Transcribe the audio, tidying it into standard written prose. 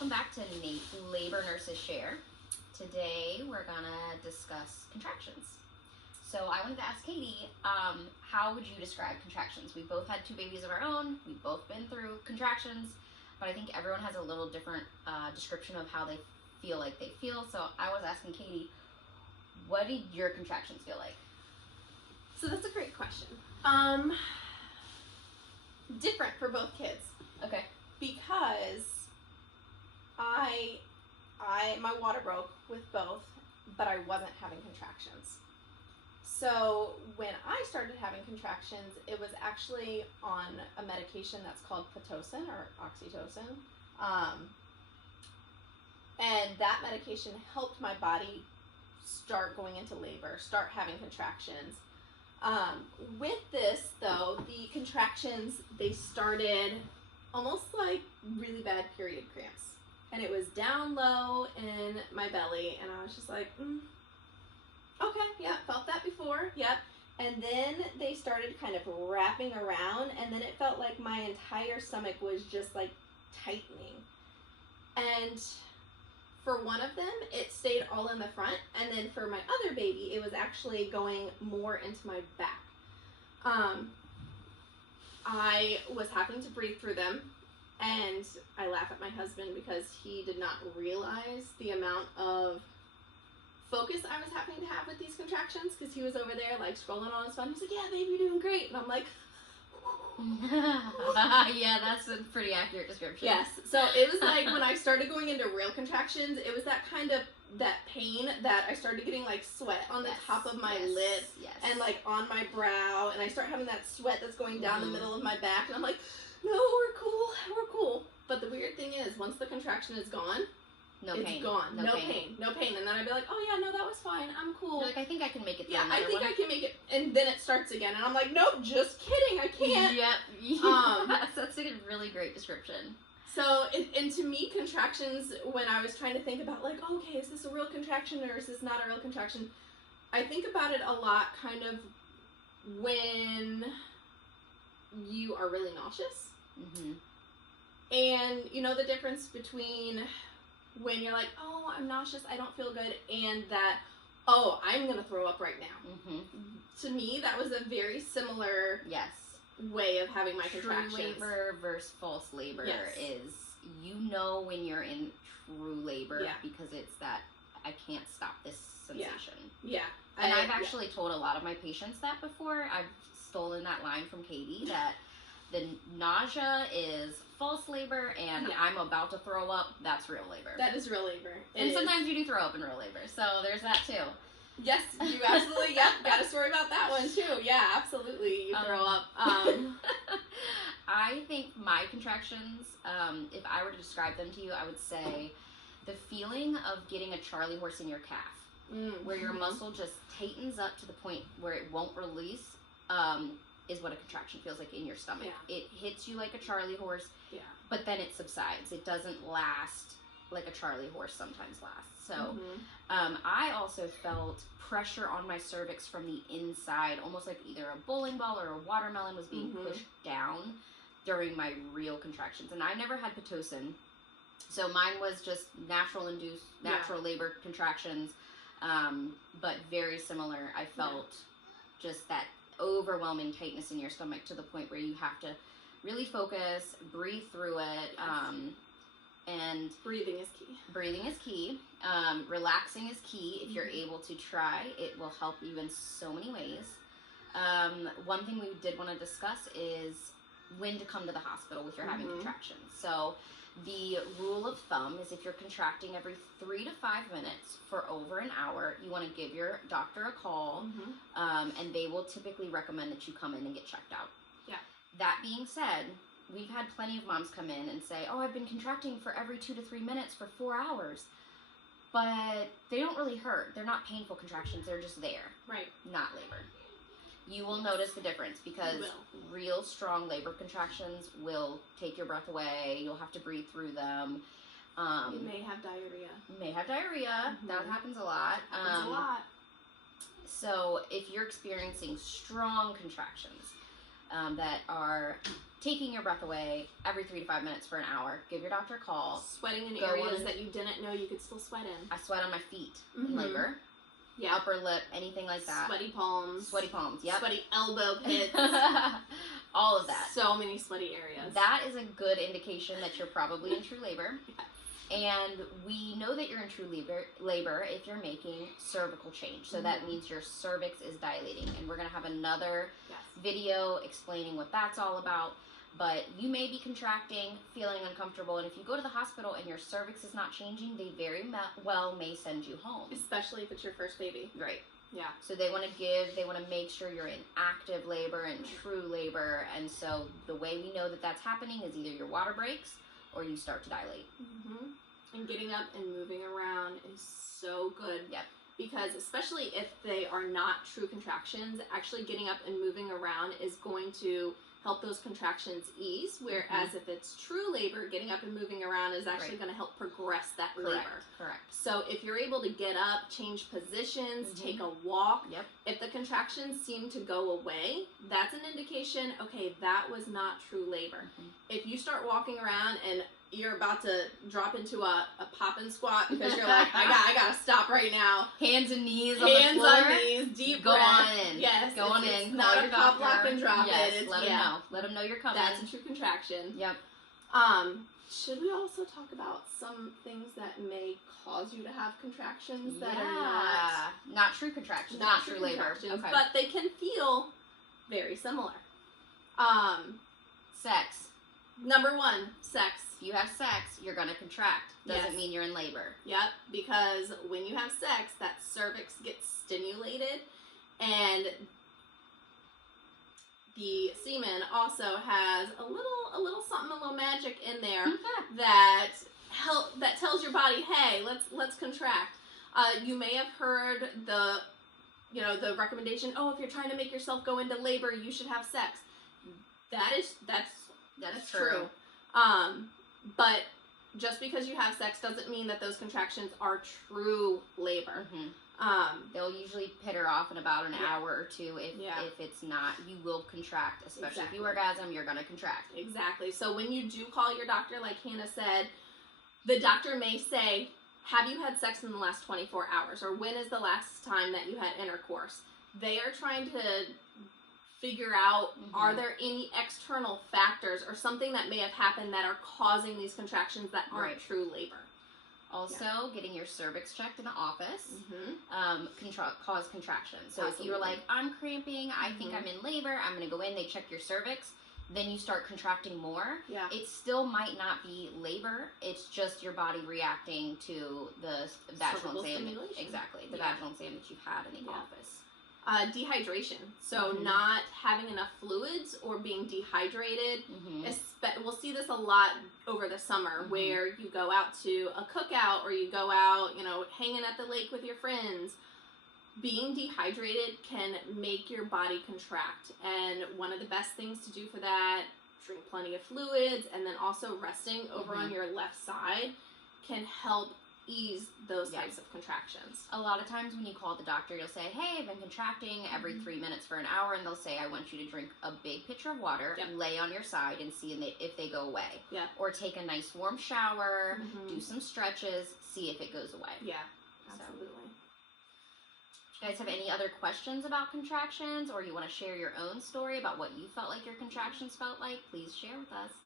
welcome back to Labor Nurses Share. Today we're gonna discuss contractions. So I wanted to ask Catie, how would you describe contractions? We both had two babies of our own, we've both been through contractions, but I think everyone has a little different description of how they feel like they feel. So I was asking Catie, what did your contractions feel like? So that's a great question. Different for both kids. Okay. Because my water broke with both, but I wasn't having contractions. So when I started having contractions, it was actually on a medication that's called Pitocin or oxytocin. And that medication helped my body start going into labor, start having contractions. With this though, the contractions, they started almost like really bad period cramps. And it was down low in my belly, and I was just like, okay, yeah, felt that before, yep. And then they started kind of wrapping around, and then it felt like my entire stomach was just like tightening. And for one of them, it stayed all in the front, and then for my other baby, it was actually going more into my back. I was having to breathe through them, and I laugh at my husband because he did not realize the amount of focus I was having to have with these contractions, because he was over there like scrolling on his phone. He's like, yeah, babe, you're doing great. And I'm like, yeah, that's a pretty accurate description. yes. So it was like when I started going into real contractions, it was that kind of, that pain that I started getting like sweat on the top of my lips and like on my brow, and I start having that sweat that's going down the middle of my back, and I'm like, no, we're cool. But the weird thing is, once the contraction is gone, it's gone. No pain. And then I'd be like, oh yeah, no, that was fine. I'm cool. You're like, I think I can make it through Yeah, another I think one. I can make it. And then it starts again. And I'm like, nope, just kidding. I can't. Yep. That's a really great description. So, and to me, contractions, when I was trying to think about like, okay, is this a real contraction or is this not a real contraction? I think about it a lot kind of when you are really nauseous. Mm-hmm. And you know the difference between when you're like, oh, I'm nauseous, I don't feel good, and that, oh, I'm going to throw up right now. Mm-hmm. To me, that was a very similar way of having my contractions. True labor versus false labor is, you know when you're in true labor because it's that, I can't stop this sensation. Yeah. And I've actually told a lot of my patients that before. I've stolen that line from Catie, that the nausea is false labor, and I'm about to throw up, that's real labor. That is real labor. And sometimes you do throw up in real labor, so there's that too. Yes, you absolutely, got a story about that one too. Yeah, absolutely, you throw up. I think my contractions, if I were to describe them to you, I would say the feeling of getting a Charlie horse in your calf, where your muscle just tightens up to the point where it won't release, is what a contraction feels like in your stomach. Yeah. It hits you like a Charlie horse, but then it subsides. It doesn't last like a Charlie horse sometimes lasts. So I also felt pressure on my cervix from the inside, almost like either a bowling ball or a watermelon was being pushed down during my real contractions. And I never had Pitocin, so mine was just natural labor contractions, but very similar. I felt just that overwhelming tightness in your stomach to the point where you have to really focus, breathe through it, and breathing is key. Relaxing is key. If you're able to try, it will help you in so many ways. One thing we did want to discuss is when to come to the hospital if you're having contractions. So the rule of thumb is if you're contracting every 3 to 5 minutes for over an hour, you want to give your doctor a call, and they will typically recommend that you come in and get checked out. Yeah. That being said, we've had plenty of moms come in and say, oh, I've been contracting for every 2 to 3 minutes for 4 hours. But they don't really hurt. They're not painful contractions. They're just there. Right. Not labor. You will notice the difference because real strong labor contractions will take your breath away. You'll have to breathe through them. You may have diarrhea. That happens a lot. So if you're experiencing strong contractions that are taking your breath away every 3 to 5 minutes for an hour. Give your doctor a call. Sweating in areas that you didn't know you could still sweat in. I sweat on my feet in labor. Yeah. Upper lip, anything like that. Sweaty palms. Sweaty palms, yep. Sweaty elbow pits. All of that. So many sweaty areas. That is a good indication that you're probably in true labor. Yes. And we know that you're in true labor if you're making cervical change. So that means your cervix is dilating. And we're going to have another video explaining what that's all about. But you may be contracting, feeling uncomfortable, and if you go to the hospital and your cervix is not changing, they very well may send you home. Especially if it's your first baby. Right. Yeah. So they want to make sure you're in active labor and true labor. And so the way we know that that's happening is either your water breaks or you start to dilate. And getting up and moving around is so good. Yep. Because especially if they are not true contractions, actually getting up and moving around is going to help those contractions ease, whereas if it's true labor, getting up and moving around is actually going to help progress that labor. Correct. So if you're able to get up, change positions, take a walk, if the contractions seem to go away, that's an indication, okay, that was not true labor. If you start walking around and you're about to drop into a pop and squat because you're like, I gotta stop right now. Hands and knees on the floor. Hands on knees, deep breath. Go on in. Yes. Go on in. Not Call a your pop, doctor. lock, and drop yes, it. It's, let them know. Let them know you're coming. That's a true contraction. Yep. Should we also talk about some things that may cause you to have contractions that are not true contractions, not true labor. Okay. But they can feel very similar. Sex. Number 1, sex. If you have sex, you're going to contract. Doesn't mean you're in labor. Yep, because when you have sex, that cervix gets stimulated, and the semen also has a little something, a little magic in there that tells your body, hey, let's contract. You may have heard the recommendation, if you're trying to make yourself go into labor, you should have sex. That is true. But just because you have sex doesn't mean that those contractions are true labor. They'll usually peter off in about an hour or two. If it's not, you will contract, especially if you orgasm, you're going to contract. Exactly. So when you do call your doctor, like Hannah said, the doctor may say, have you had sex in the last 24 hours? Or when is the last time that you had intercourse? They are trying to figure out, are there any external factors or something that may have happened that are causing these contractions that aren't true labor. Also, getting your cervix checked in the office can cause contractions. So if you're like, I'm cramping, I think I'm in labor, I'm going to go in, they check your cervix, then you start contracting more. It still might not be labor, it's just your body reacting to the vaginal exam. Exactly, the vaginal exam that you've had in the office. Dehydration. So not having enough fluids or being dehydrated. We'll see this a lot over the summer where you go out to a cookout or you go out, hanging at the lake with your friends. Being dehydrated can make your body contract. And one of the best things to do for that, drink plenty of fluids, and then also resting over on your left side can help ease those types of contractions. A lot of times when you call the doctor, you'll say, hey, I've been contracting every 3 minutes for an hour, and they'll say, I want you to drink a big pitcher of water, lay on your side, and see if they go away. Or take a nice warm shower, do some stretches, see if it goes away. Absolutely. Do you guys have any other questions about contractions, or you want to share your own story about what you felt like your contractions felt like? Please share with us.